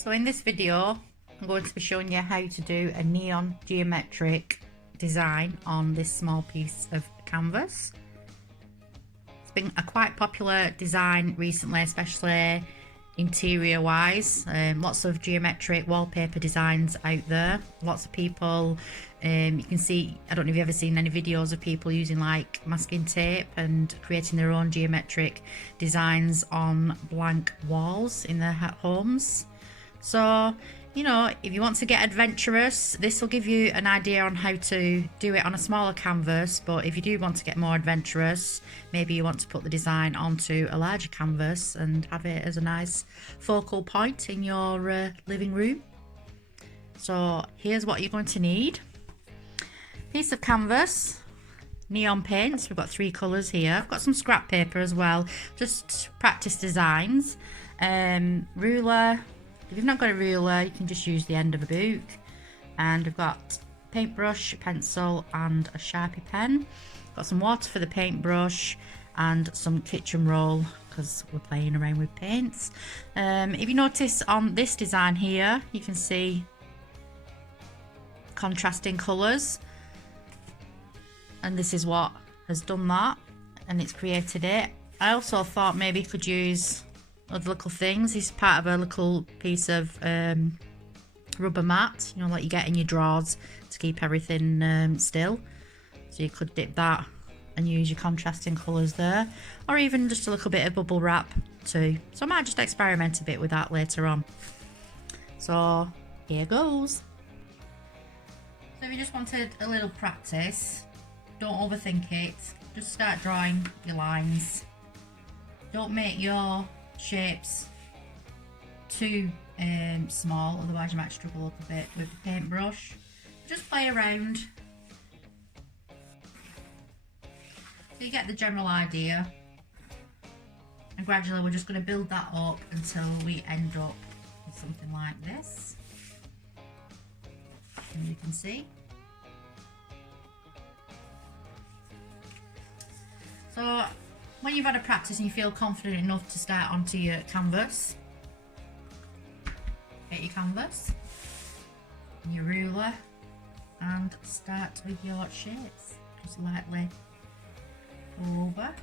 So in this video, I'm going to be showing you how to do a neon geometric design on this small piece of canvas. It's been a quite popular design recently, especially interior wise. Lots of geometric wallpaper designs out there. Lots of people, you can see, I don't know if you've ever seen any videos of people using like masking tape and creating their own geometric designs on blank walls in their homes. So, you know, if you want to get adventurous, this will give you an idea on how to do it on a smaller canvas. But if you do want to get more adventurous, maybe you want to put the design onto a larger canvas and have it as a nice focal point in your living room. So here's what you're going to need. Piece of canvas, neon paints, we've got 3 colours here. I've got some scrap paper as well, just practice designs. Ruler. If you've not got a ruler, you can just use the end of a book. And we've got paintbrush, pencil and a Sharpie pen. Got some water for the paintbrush and some kitchen roll because we're playing around with paints. If you notice on this design here, you can see contrasting colours. And this is what has done that, and it's created it. I also thought maybe you could use other little things. This is part of a little piece of rubber mat, you know, like you get in your drawers to keep everything still. So you could dip that and use your contrasting colours there, or even just a little bit of bubble wrap too. So I might just experiment a bit with that later on. So here goes. So if you just wanted a little practice, don't overthink it, just start drawing your lines. Don't make your shapes too small, otherwise you might struggle a little bit with the paintbrush. Just play around so you get the general idea, and gradually we're just going to build that up until we end up with something like this, and you can see. So when you've had a practice and you feel confident enough to start onto your canvas, get your canvas, your ruler, and start with your shapes. Just lightly go over.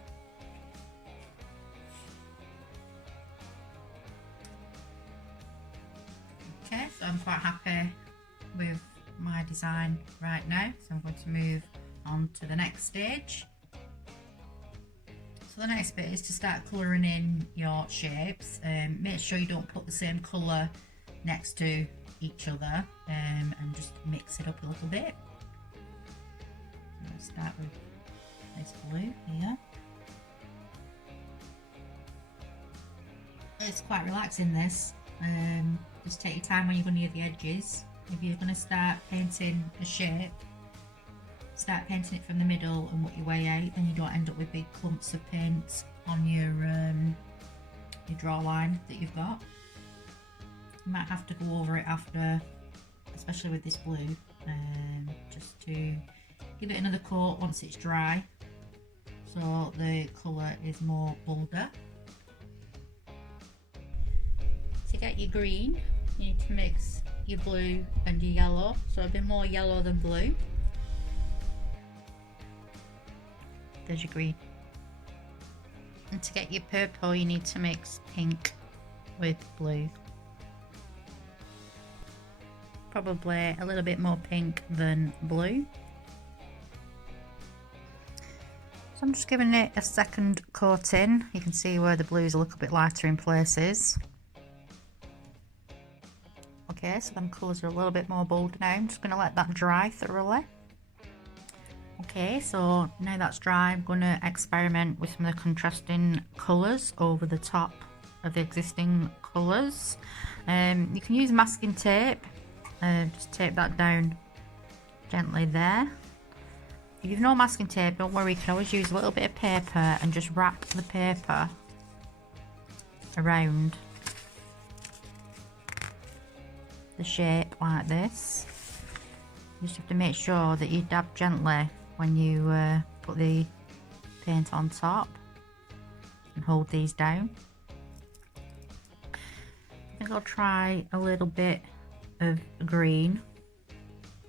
Okay, so I'm quite happy with my design right now, so I'm going to move on to the next stage. So the next bit is to start colouring in your shapes. Make sure you don't put the same colour next to each other, and just mix it up a little bit. I'll start with this blue here. It's quite relaxing, this. Just take your time when you're going near the edges. If you're going to start painting a shape, start painting it from the middle and work your way out, then you don't end up with big clumps of paint on your draw line that you've got. You might have to go over it after, especially with this blue, just to give it another coat once it's dry, so the colour is more bolder. To get your green, you need to mix your blue and your yellow, so a bit more yellow than blue. There's your green. And to get your purple, you need to mix pink with blue. Probably a little bit more pink than blue. So I'm just giving it a second coating. You can see where the blue is a little bit lighter in places. Okay, so them colours are a little bit more bold now. I'm just going to let that dry thoroughly. Okay, so now that's dry, I'm going to experiment with some of the contrasting colours over the top of the existing colours. You can use masking tape, just tape that down gently there. If you've no masking tape, don't worry, you can always use a little bit of paper and just wrap the paper around the shape like this. You just have to make sure that you dab gently when you put the paint on top, and hold these down. think I'll try a little bit of green.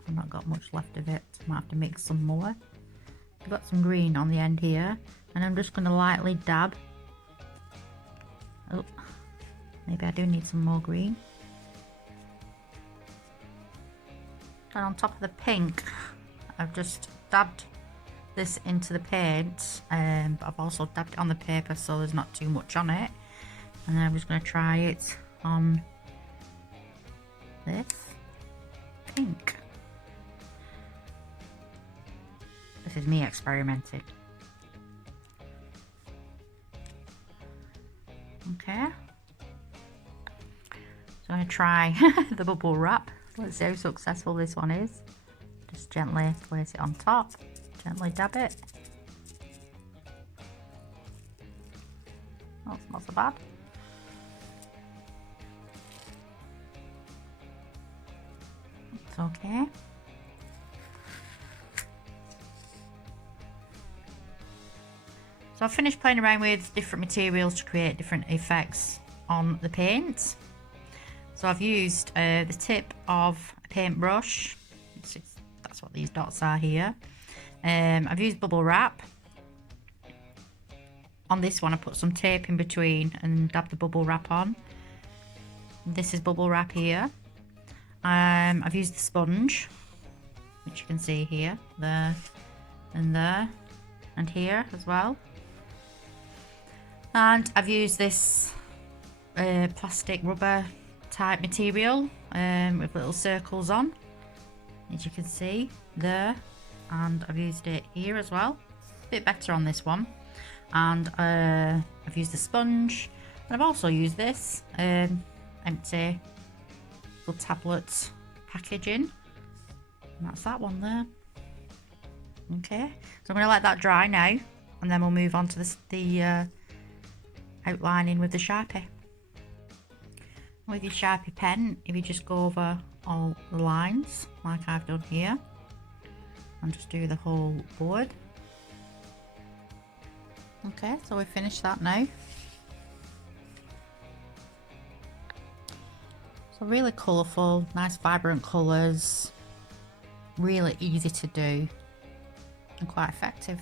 I've not got much left of it, so I might have to mix some more. I've got some green on the end here, and I'm just going to lightly dab. Oh, maybe I do need some more green. And on top of the pink, I've just dabbed this into the paint, but I've also dabbed it on the paper so there's not too much on it. And then I'm just going to try it on this pink. This is me experimenting. Okay. So I'm going to try the bubble wrap. Let's see how successful this one is. Just gently place it on top. Gently dab it. Oh, it's not so bad. It's okay. So I've finished playing around with different materials to create different effects on the paint. So I've used the tip of a paintbrush. That's what these dots are here. I've used bubble wrap. On this one I put some tape in between and dabbed the bubble wrap on. This is bubble wrap here. I've used the sponge, which you can see here, there, and here as well. And I've used this plastic rubber type material with little circles on, as you can see there, and I've used it here as well. A bit better on this one. And I've used the sponge, and I've also used this empty little tablet packaging, and that's that one there. Okay, so I'm going to let that dry now, and then we'll move on to the outlining with the Sharpie. With your Sharpie pen, if you just go over all the lines like I've done here, and just do the whole board. Okay, so we've finished that now. So really colourful, nice vibrant colours, really easy to do and quite effective.